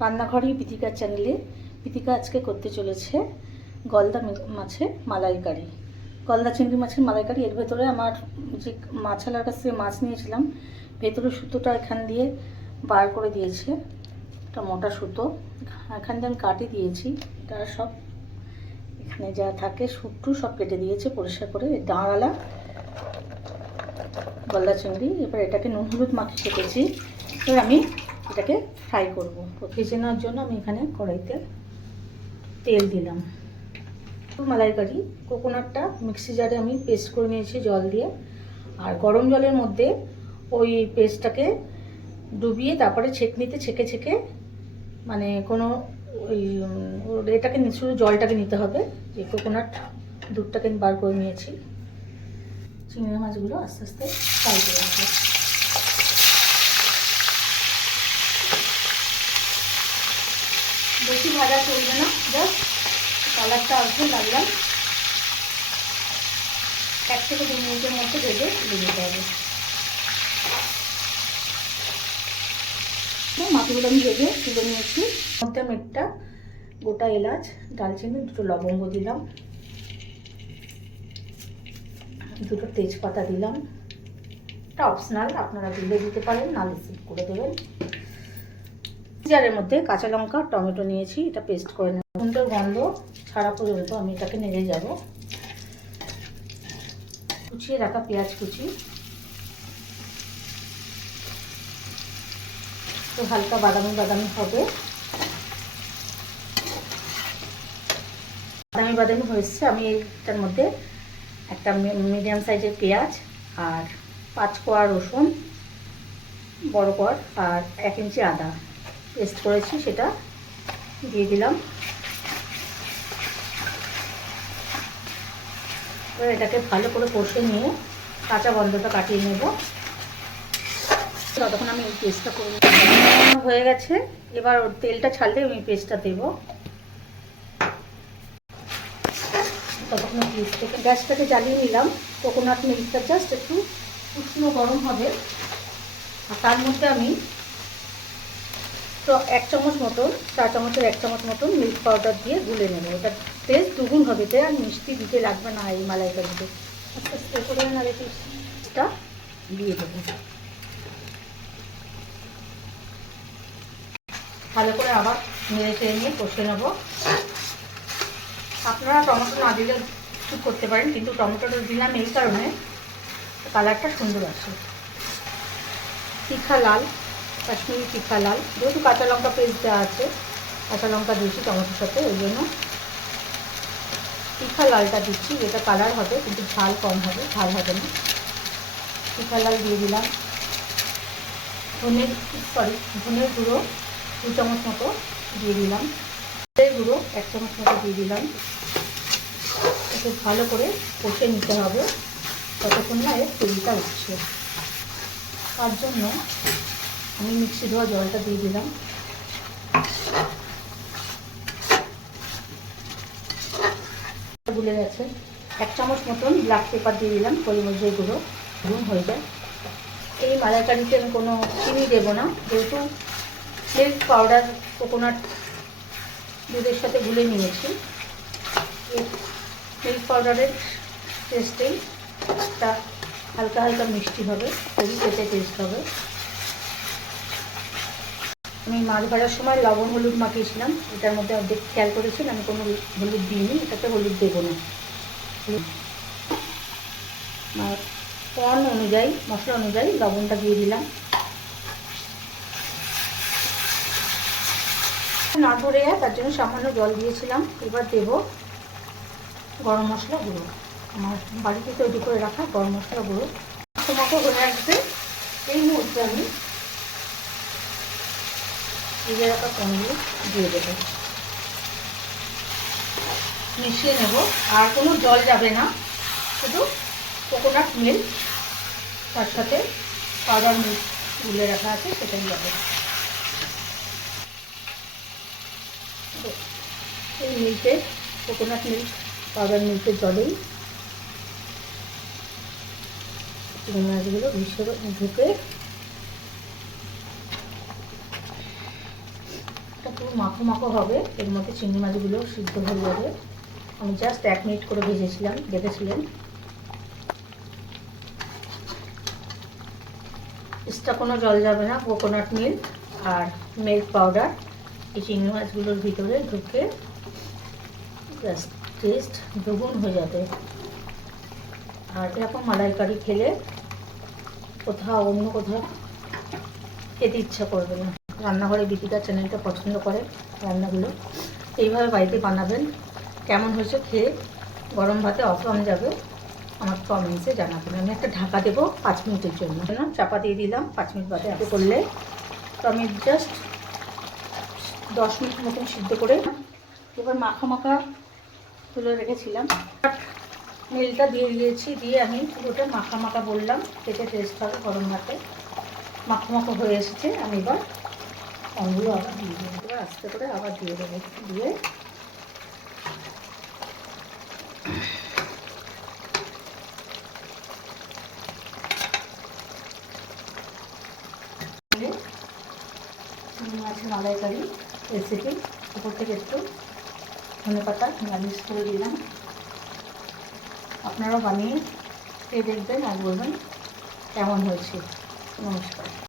রান্নাঘরে পিতিকার চ্যানেলে পিতিকা আজকে করতে চলেছে গলদা মাছের মালাইকারি। গলদা চিংড়ি মাছের মালাইকারি। এর ভেতরে আমার যে মাছালার কাছে মাছ নিয়েছিলাম, ভেতরে সুতোটা এখান দিয়ে বার করে দিয়েছে, একটা মোটা সুতো এখান দিয়ে আমি কাটি দিয়েছি। এটা সব এখানে যা থাকে সুট্টু সব কেটে দিয়েছে পরিষ্কার করে। ডাঁড়ালা গলদা চিংড়ি। এবার এটাকে নুন হলুদ মাখিয়ে কেটেছি। এবার আমি এটাকে ফ্রাই করব। ভেজে নেওয়ার জন্য আমি এখানে কড়াইতে তেল দিলাম। মালাইকারি কোকোনাটটা মিক্সি জারে আমি পেস্ট করে নিয়েছি জল দিয়ে, আর গরম জলের মধ্যে ওই পেস্টটাকে ডুবিয়ে তারপরে ছেঁকনিতে ছেঁকে ছেঁকে, মানে কোনো ওই এটাকে শুধু জলটাকে নিতে হবে। যে কোকোনাট দুধটাকে বার করে নিয়েছি। চিংড়ি মাছগুলো আস্তে আস্তে ফ্রাই করে নেবো। বেশি ভাজা চলবে না, জাস্ট কালারটা আসবে লাগলাম 1 থেকে 2 মিনিটের মধ্যে ভেজে তুলে দিতে হবে। মাছগুলো আমি ভেজে তুলে নিয়েছি। মধ্যে আমি একটা গোটা এলাচ, দারচিনি, 2টো লবঙ্গ দিলাম, 2টো তেজপাতা দিলাম। এটা অপশনাল, আপনারা দিলে দিতে পারেন, নাহলে স্কিপ করে দেবেন। জারের মধ্যে কাঁচা লঙ্কা টমেটো নিয়েছি, এটা পেস্ট করে নেব। সুন্দর গন্ধ ছাড়া পর্যন্ত আমি এটাকে নেড়ে যাব। কুচিয়ে রাখা পেঁয়াজ কুচি, তো হালকা বাদামি বাদামি হবে। বাদামি বাদামি হয়েছে। আমি এইটার মধ্যে একটা মিডিয়াম সাইজের পেঁয়াজ আর 5 কোয়া রসুন, বড় কোয়া, আর 1 ইঞ্চি আদা পেস্ট করেছি, সেটা দিয়ে দিলাম। এবার এটাকে ভালো করে কষে নিয়ে কাঁচা গন্ধটা কাটিয়ে নেব। ততক্ষণ আমি এই পেস্টটা করে হয়ে গেছে। এবার ওর তেলটা ছাড়লে আমি পেস্টটা দেবো। ততক্ষণ পেস্টটাকে গ্যাসটাকে জ্বালিয়ে নিলাম। কোকোনাট মিল্কটা জাস্ট একটু উষ্ণ গরম হবে, আর তার মধ্যে আমি তো 1 চামচ মতন, 4 চামচের 1 চামচ মতন মিল্ক পাউডার দিয়ে গুলে নেবো। এটা টেস্ট দুগুণ হবে, এতে আর মিষ্টি দিতে লাগবে না এই মালাইকারিতে। আস্তে আস্তে করে না রেখেটা দিয়ে দেবো। ভালো করে আবার নেড়ে চেড়ে নিয়ে কষে নেবো। আপনারা টমেটো না দিলে ঠিক করতে পারেন, কিন্তু টমেটোটা দিলাম এই কারণে কালারটা সুন্দর আসে। তীখা লাল, কাশ্মীরি তীখা লাল, যেহেতু কাঁচা লঙ্কা পেস্ট দেওয়া আছে, কাঁচা লঙ্কা দিয়েছি টমেটোর সাথে, ওই জন্য তীখা লালটা দিচ্ছি, যেটা কালার হবে কিন্তু ঝাল কম হবে, ঝাল হবে না। তীখা লাল দিয়ে দিলাম। ধনের গুঁড়ো 2 চামচ মতো দিয়ে দিলাম। গুঁড়ো 1 চামচ মতো দিয়ে দিলাম। একে ভালো করে কষে নিতে হবে ততক্ষণ না এর তেলটা উঠছে। তার জন্য আমি মিক্সি ধোয়া জলটা দিয়ে দিলাম। গুলে গেছে। 1 চামচ মতন ব্ল্যাক পেপার দিয়ে দিলাম, গোলমরিচের গুঁড়ো, নুন হয়ে যায়। এই মালাইকারিতে আমি কোনো চিনি দেবো না, যেহেতু মিল্ক পাউডার কোকোনাট দুধের সাথে গুলে নিয়েছি। মিল্ক পাউডারের টেস্টেই একটা হালকা হালকা মিষ্টি হবে, খুবই খেতে টেস্ট হবে। আমি মাছ ভাজার সময় লবণ হলুদ মাখিয়েছিলাম, এটার মধ্যে অর্ধেক খেয়াল করেছেন আমি কোনো হলুদ দিইনি, এটাতে হলুদ দেবো না। আর কর্ন অনুযায়ী, মশলা অনুযায়ী লবণটা দিয়ে দিলাম। না ধরে যায় তার জন্য সামান্য জল দিয়েছিলাম। এবার দেব গরম মশলা গুঁড়ো, আমার বাড়িতে তৈরি করে রাখা গরম মশলা গুঁড়ো। মতো হয়ে আসবে, এই মুহূর্তে আমি ভেজে রাখা কর্নগুলো দিয়ে দেবো, মিশিয়ে নেব। আর কোনো জল যাবে না, শুধু কোকোনাট মিল্ক, তার সাথে পাউডার মিল্ক গুলে রাখা আছে সেটাই যাবে। এই মিল্কে, কোকোনাট মিল্ক পাউডার মিল্কের জলেই চিংড়ি মাছগুলো ঢুকে একটু মাখো মাখো হবে, এর মধ্যে চিংড়ি মাছগুলো সিদ্ধ হয়ে যাবে। আমি জাস্ট 1 মিনিট করে ভেজেছিলাম, দেখেছিলেন। এক্সট্রা কোনো জল যাবে না, কোকোনাট মিল্ক আর মিল্ক পাউডার এই চিংড়ি মাছগুলোর ভিতরে ঢুকে জাস্ট টেস্ট দ্বিগুণ হয়ে যাবে। আর এরকম মালাইকারি খেলে অন্য কোথাও খেতে ইচ্ছা করবে না। রান্নাঘরে বিথিকা চ্যানেলটা পছন্দ করে রান্নাগুলো, এইভাবে বাড়িতে বানাবেন। কেমন হয়েছে খেয়ে গরম ভাতে অফাম যাবে, আমার কমেন্টসে জানাবেন। আমি একটা ঢাকা দেবো 5 মিনিটের জন্য, চাপা দিয়ে দিলাম 5 মিনিট বাদে এত করলে। তো আমি জাস্ট 10 মিনিট মতন সিদ্ধ করে এবার মাখা মাখা তুলে রেখেছিলাম, মিলটা দিয়ে দিয়েছি, দিয়ে আমি পুরোটা মাখা মাখা বললাম, খেতে টেস্ট হবে গরম ভাতে। মাখা মাখা হয়ে এসেছে, আমি এবার অঙ্গুলো আবার দিয়ে দেবো, এবার আস্তে করে আবার দিয়ে দেবো, দিয়ে চিংড়ি মাছের মালাইকারি রেসিপি উপর থেকে একটু ধনেপাতা গার্নিশ করে দিলাম। আপনারাও বানিয়ে খেয়ে দেখবেন আর বলবেন কেমন হয়েছে। নমস্কার।